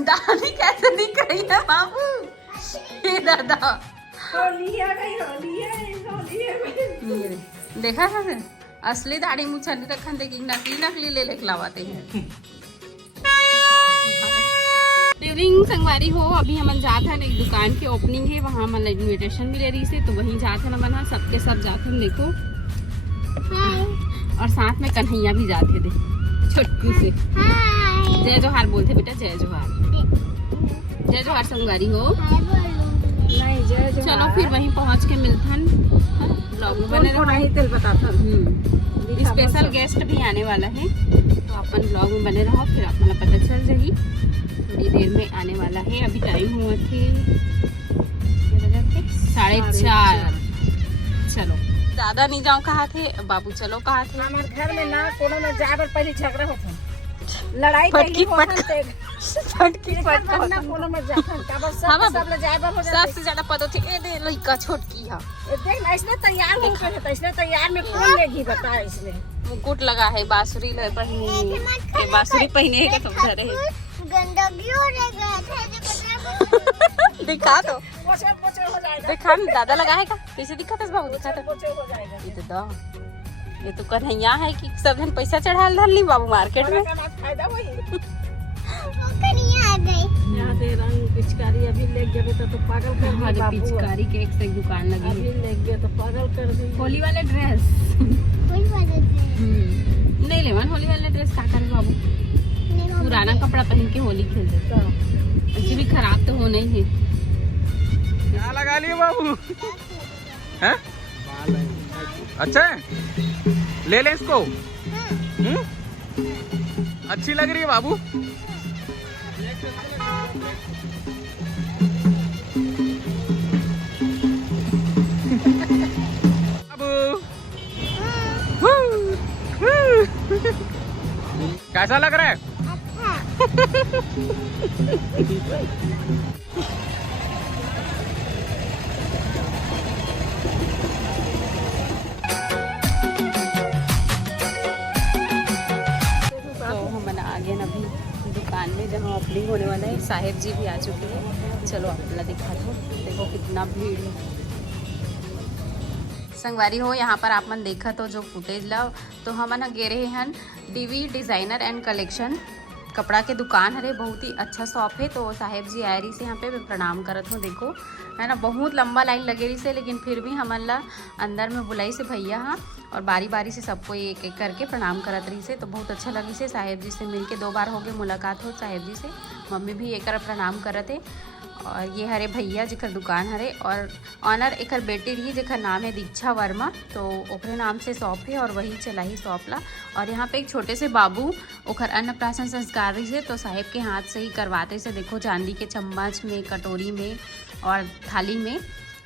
दादी कैसे दिख रही है बाबू? ये दादा ये देखा था असली दाढ़ी मुछा नहीं रखन देखी, नकली नकली ले ले खिलावाते हैं। इवनिंग संगवारी हो, अभी हम जात हन एक दुकान की ओपनिंग है, वहाँ मतलब इन्विटेशन भी ले रही से, तो वहीं जात हन मन सबके सब जाते हैं देखो। और साथ में कन्हैया भी जाते थे छोटकू से। जय जोहार बोलते बेटा, जय जोहार। जय जोहार संगवारी हो। नहीं जय जोहार। चलो फिर वहीं पहुँच के मिलथन, ब्लॉग में बने रहो। स्पेशल गेस्ट भी आने वाला है, तो अपन ब्लॉग में बने रहो, फिर आपको पता चल जाएगी। थोड़ी देर में आने वाला है, अभी टाइम हुआ थे 4:30। चलो ज्यादा नहीं जाओ कहा थे बाबू, चलो कहा थे। हमारे घर में ना कोनो में जाए पर पहले झगड़ा होता, लड़ाई फटकी कोनो में जाता सब ले जाए पर हो जाता। सबसे ज्यादा पता थे ए दे लइका छोटकी है, देख ना इसने तैयार हो गए थे, इसने तैयार में कौन लेगी बता। इसमें मुकुट लगा है, बांसुरी ले पहने है, बांसुरी पहने है सब धरे है। गंदगी हो रही है दिखा दो, पोछे हो जाएगा। देखा नहीं दादा लगा है का कैसे दिखा था बाबू? दिखा था पोछे हो जाएगा। ये तो कन्हैया है कि सब जन पैसा चढ़ाल धर ली बाबू मार्केट में। फायदा वही कन्हैया आ गई। यहाँ से रंग पिचकारी अभी ले गए तो पागल कर दी बाबू। पिचकारी के एक से एक दुकान लगी अभी ले गए तो पागल कर दी। होली वाले ड्रेस नहीं लेवन, होली वाले ड्रेस का कर बाबू, पुराना कपड़ा पहन के होली खेल देता, ऐसे भी खराब तो होना ही है। क्या लगा लिए बाबू? हैं? अच्छा है, ले ले इसको। अच्छी लग रही है बाबू। कैसा लग रहा है? दुकान में जहाँ ओपनिंग होने वाला है, साहेब जी भी आ चुके हैं। चलो अपना दिखा दो, देखो कितना भीड़ है संगवारी हो। यहाँ पर आप मन देखा तो जो फुटेज ला, तो हमन गे रहे हैं डीवी डिज़ाइनर एंड कलेक्शन कपड़ा के दुकान हरे, बहुत ही अच्छा शॉप है। तो साहेब जी आए रही से यहाँ पे मैं प्रणाम करत हूँ, देखो है ना, बहुत लंबा लाइन लगे रही से, लेकिन फिर भी हमन ला अंदर में बुलाई से भैया हाँ, और बारी बारी से सबको एक एक करके प्रणाम करत रही से। तो बहुत अच्छा लगी से, साहेब जी से मिल के 2 बार हो गए मुलाकात हो साहेब जी से। मम्मी भी एक प्रणाम करत है। और ये हरे भैया जिकर दुकान हरे, और ऑनर एक बेटी रही जिकर नाम है दीक्षा वर्मा, तो ओकरे नाम से शॉप है और वही चला ही शॉप ला। और यहाँ पे एक छोटे से बाबू ओखर अन्नप्राशन संस्कार रही से, तो साहेब के हाथ से ही करवाते से, देखो चांदी के चम्मच में, कटोरी में और थाली में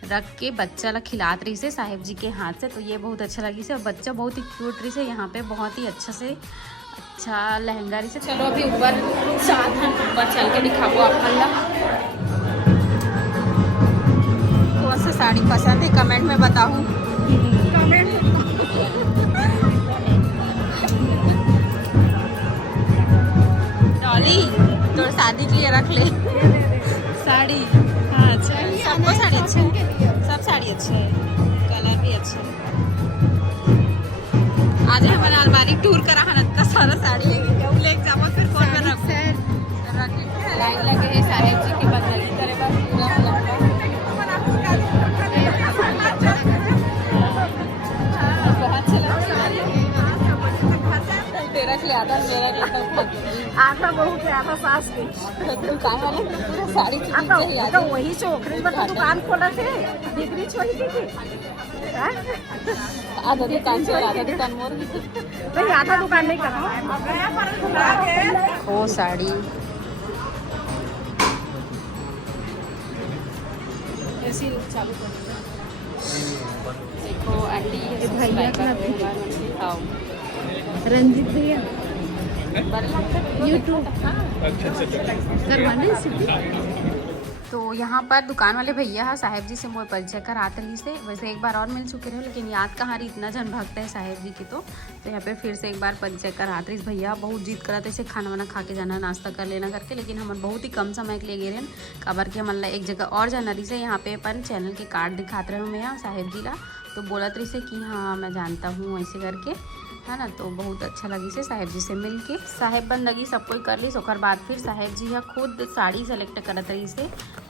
रख के बच्चा ला खिलात रही से साहेब जी के हाथ से। तो ये बहुत अच्छा लगी से, और बच्चा बहुत ही क्यूट रही से। यहाँ पे बहुत ही अच्छा से अच्छा लहंगा रही से। चलो अभी ऊपर साधन ऊपर चल के दिखाओ आप ला। कौन सा साड़ी पसंद है कमेंट में बताओ। डॉली तो शादी के लिए रख ले साड़ी। हाँ अच्छा, सबको साड़ी अच्छा है, सब साड़ी अच्छे है, कलर भी अच्छे है। आज हमारा अलमारी टूर करा है, इतना सारा साड़ी ले जाओ, फिर कौन में रख लाइन लगे है साहेब जी के बदल करे बस पूरा बहुत अच्छा लगता है। तेरा से आधा मेरा आधा बहू के आधा सास के दुकान वाले पूरा साड़ी तो वही चोखरी में दुकान खोला थे, बिक्री छोड़ी थी। आधा दुकान से आधा दुकान मोर नहीं, आधा दुकान नहीं करा। ओ साड़ी ऐसी चालू कर देखो आंटी भैया का आओ रंजीत भैया बड़ा लगता है यूट्यूब करवाने तो यहाँ पर दुकान वाले भैया साहेब जी से मोए परिचय कराते ली से। वैसे एक बार और मिल चुके रहे लेकिन याद कहाँ रही, इतना जन भक्त है साहेब जी की। तो यहाँ पे फिर से एक बार परिचय कराते रही। भैया बहुत जीत कराते से खाना वाना खा के जाना, नाश्ता कर लेना करके, लेकिन हम बहुत ही कम समय के लिए गए रहे काबर के हमन एक जगह और जाना रही से। यहाँ पे अपन चैनल के कार्ड दिखाते रहे मैं यहाँ साहेब जी ला, तो बोलत रही से कि हाँ मैं जानता हूँ ऐसे करके, है ना। तो बहुत अच्छा लगी से साहेब जी से मिल के। साहेब बंदगी सब कोई कर ली, ओकर बाद फिर साहेब जी है खुद साड़ी सेलेक्ट करत रही से,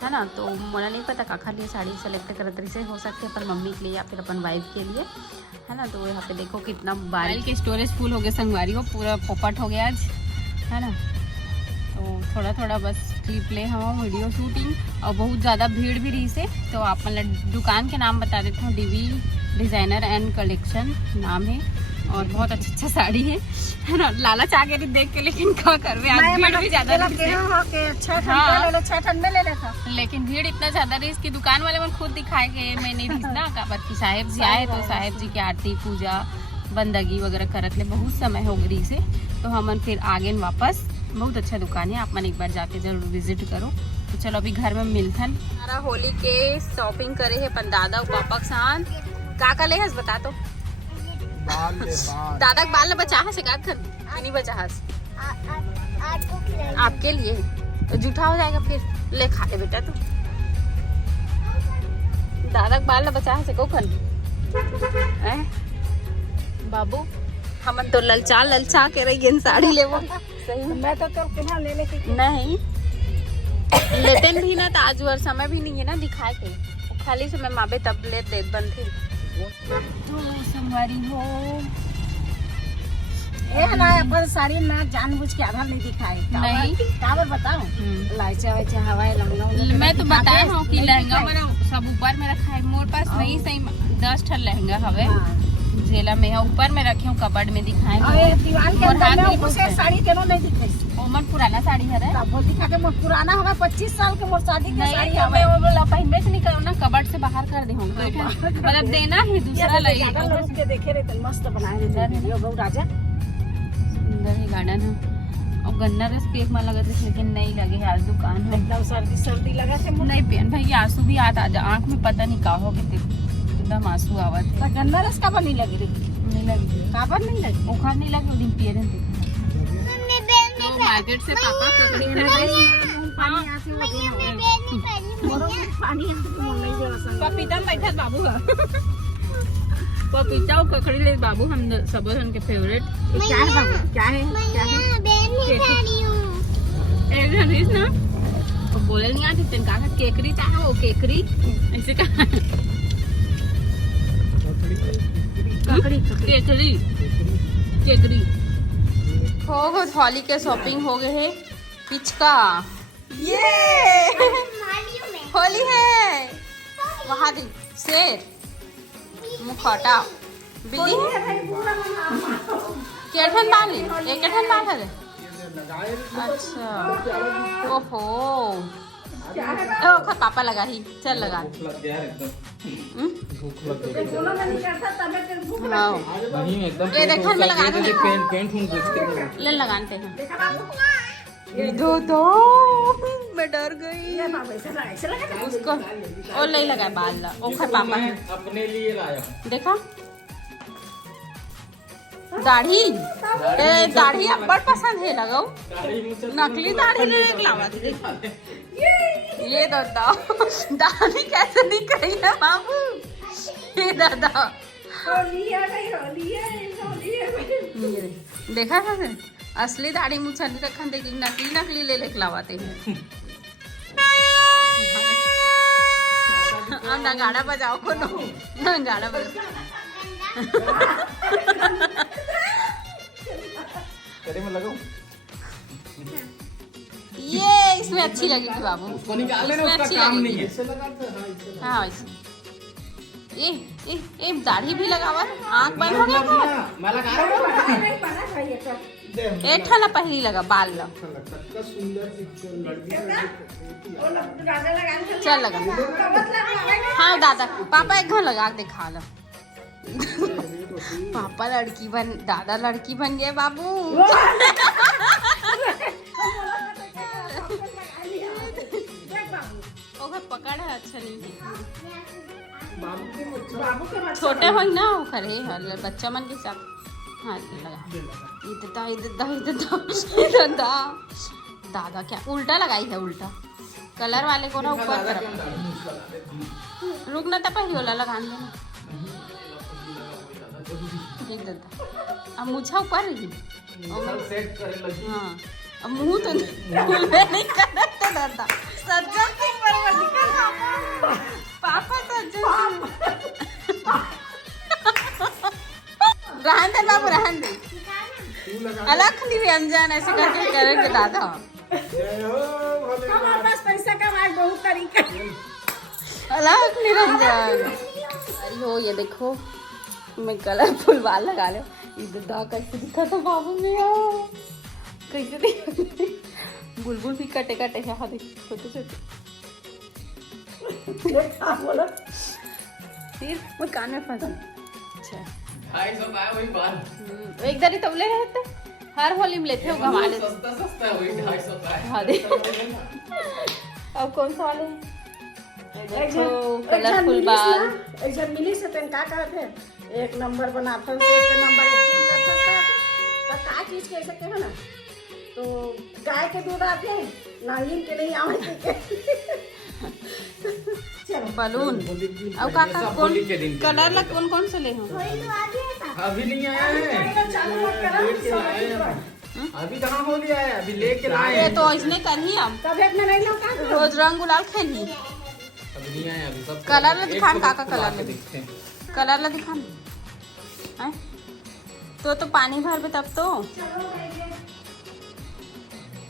है ना। तो मुझे नहीं पता काखा लिए साड़ी सेलेक्ट करत रही से, हो सकते अपन मम्मी के लिए या फिर अपन वाइफ के लिए, है ना। तो यहाँ पे देखो कितना मोबाइल के स्टोरेज फुल हो गया संगवारी हो, पूरा पोपट हो गया आज, है ना। तो थोड़ा थोड़ा बस क्लिप ले हम वीडियो शूटिंग, और बहुत ज़्यादा भीड़ भी रही से। तो आप मतलब दुकान के नाम बता देता हूँ, डीवी डिज़ाइनर एंड कलेक्शन नाम है, और बहुत अच्छा साड़ी है ना। लालच आ गया देख के, लेकिन क्या करवे आज भीड़ भी ज्यादा रही, लेकिन भीड़ इतना ज्यादा रही इसकी दुकान वाले मन खुद दिखाए गए, मैं नहीं रही ना काबर की साहेब जी आए, तो साहेब जी की आरती पूजा बंदगी वगैरह करत ले बहुत समय हो गई से। तो हमन फिर आगे वापस, बहुत अच्छा दुकान है, आप मन एक बार जाके जरूर विजिट करो। तो चलो अभी घर में मिलथन। हमारा होली के शॉपिंग करे है अपन दादा और पापा के साथ। का ले हस बता तो दादा के बाल बचा है शिकायत कर नहीं बचा है आपके लिए, तो जूठा हो जाएगा फिर। ले खा ले बेटा, तू दादा के बाल बचा है को खन बाबू। हमन तो ललचा के रही गेन साड़ी ले वो सही। मैं तो कहाँ ले नहीं लेटेन भी ना, तो आज और समय भी नहीं है ना दिखाए के, खाली समय माबे तब ले दे बंद थे। तो संगवारी हो ना अपन साड़ी ना जानबूझ के आधा नहीं दिखाए, नहीं काबर बताओ। लाइचा वाइचा हवाई लहंगा मैं तो बताया हूँ कि लहंगा मेरा सब ऊपर में रखा है, मोर पास वही सही 10 ठन लहंगा हवे जेला में है, ऊपर में रखे हूँ कबर्ड में दिखाए। दीवान के अंदर में ऊपर से साड़ी केनो नहीं दिखाई। ओमन पुराना साड़ी है रे, वो दिखा के मोर पुराना हवा 25 साल के मोर शादी के साड़ी नहीं, मैं वो बोला पहनबे से नहीं करो ना, कबर्ड से बाहर कर दे हूँ मतलब देना ही दूसरा लगी। उसके देखे रहे तो मस्त बनाए रे वीडियो बहु राजा, सुंदर ही गार्डन है। और गन्ना रस पेक में लगा था लेकिन नहीं लगे आज दुकान में, एकदम सर्दी लगा से नहीं पेन भाई आंसू भी आता आँख में, पता नहीं का हो गए एकदम आंसू आवत है। गन्ना रस काबर नहीं लगी रे, नहीं लगी काबर नहीं लगी, ओखा नहीं लगी वो दिन पिए रहे तो मार्केट से पापा ककड़ी पपीता में बैठा बाबू पपीता और ककड़ी ले बाबू, हम सब के फेवरेट। क्या है बाबू, क्या है ना तो बोले नहीं आती तेन का केकरी चाहे वो केकरी ऐसे कहा केकरी केकरी हो गो। होली के शॉपिंग हो गए है, पिचका ये होली है वहाँ दी शेर मुखौटा बिल्ली केठन बाल एक केठन बाल है। अच्छा ओहो ओ पापा लगा ही चल लगा ये देखो मैं लगा ले लगाते हैं। तो मैं डर गई उसको और नहीं लगा बाल ला ओखर पापा अपने लिए लाया देखा दाढ़ी दाढ़ी बड़ पसंद है लगाओ, नकली दाढ़ी ले लावा ये दादा दाढ़ी कैसे दिख रही है बाबू, ये दादा देखा था असली दाढ़ी मुझे नहीं रखा, देखी नकली नकली ले लेके लावाते हैं। अब नगाड़ा बजाओ को नो नगाड़ा बजाओ में लगाओ ये इसमें अच्छी लगेगी बाबू, उसको निकाल लेना, उसका काम नहीं है। हाँ ये दाढ़ी भी लगावा, आँख बंद हो गया मैं लगा रहा एक ठना पहली लगा बाल ला चल लगा। हाँ दादा पापा एक घर लगा दिखा ला पापा लड़की बन दादा लड़की बन गए बाबू देख बाबू ओकर पकड़ है अच्छा नहीं है। बाबू के बच्चा छोटे हो ना ओकर है हर बच्चा मन के साथ। हाँ ये लगा इधर दादा क्या उल्टा लगाई है उल्टा कलर वाले को ना ऊपर तरफ रुक ना था पहले वाला लगा देना एक दादा अब मुझा ऊपर ही सेट करे लगी। हाँ अब मुंह तो नहीं करना तो दादा सज्जन सिंह पर निकल पापा सज्जन रहन दे बाबू रहन दे अलग निरंजन ऐसे करके करेंगे दादा। हमारे पास पैसा कमाए बहुत तरीका अलग निरंजन अरे हो ये देखो मैं कलरफुल बाल लगा लो इधर कैसे दिखा था बाबू मेरा कैसे दिखा बुलबुल भी कटे कटे है हाँ देख छोटे छोटे बोला फिर वो कान में फंसा। अच्छा 250 का है वही बाल। एक दरी तबले रहते हर होली में लेते हो घमा लेते सस्ता सस्ता है वही 250 का है। हाँ दे अब कौन सा वाले देखो कलरफुल बाल एक जन मिली से तेन का करत है एक नंबर बनाथन से एक नंबर एक चीज करता तो का चीज कह सकते हैं ना तो गाय के दूध आते नारियल के नहीं आवे चलो बलून अब काका कौन होली के दिन कलर ला कौन कौन से ले हो वही तो आ गया था। अभी नहीं आया है। चालू मत करो लेके आए हैं। अभी कहाँ होली आया है? अभी लेके आए ये हैं। तो इसने कर ही अब तब एक में नहीं लौटा रोज रंग गुलाल खेली अभी नहीं आया अभी सब कलर ला एक दिखान को काका खुला कलर के ला दिखते हैं। कलर ला दिखान हैं? तो पानी भर पे तब तो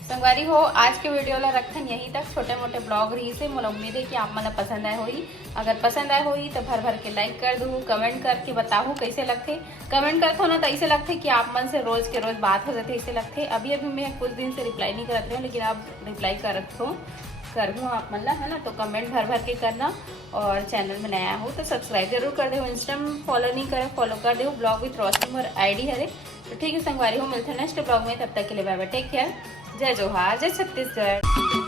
संगवारी हो आज के वीडियो ला रखन यहीं तक छोटे मोटे ब्लॉग रही से मोला उम्मीद है कि आप मन पसंद आए होई अगर पसंद आए होई तो भर भर के लाइक कर दू कमेंट करके बताहू कैसे लगते कमेंट करते हो ना तो ऐसे लगते कि आप मन से रोज के रोज बात हो जाते ऐसे लगते अभी मैं कुछ दिन से रिप्लाई नहीं करत रही हूँ लेकिन आप रिप्लाई करत हो करूँ आप मन ला है ना तो कमेंट भर भर के करना और चैनल में नया हो तो सब्सक्राइब जरूर कर दे इंस्टा में फॉलो नहीं करे फॉलो कर दे ब्लॉग विथ रोशनी और आईडी है तो ठीक है संगवारी हो मिलते हैं नेक्स्ट ब्लॉग में तब तक के लिए बाय बाय टेक केयर जय जोहार जय छत्तीसगढ़।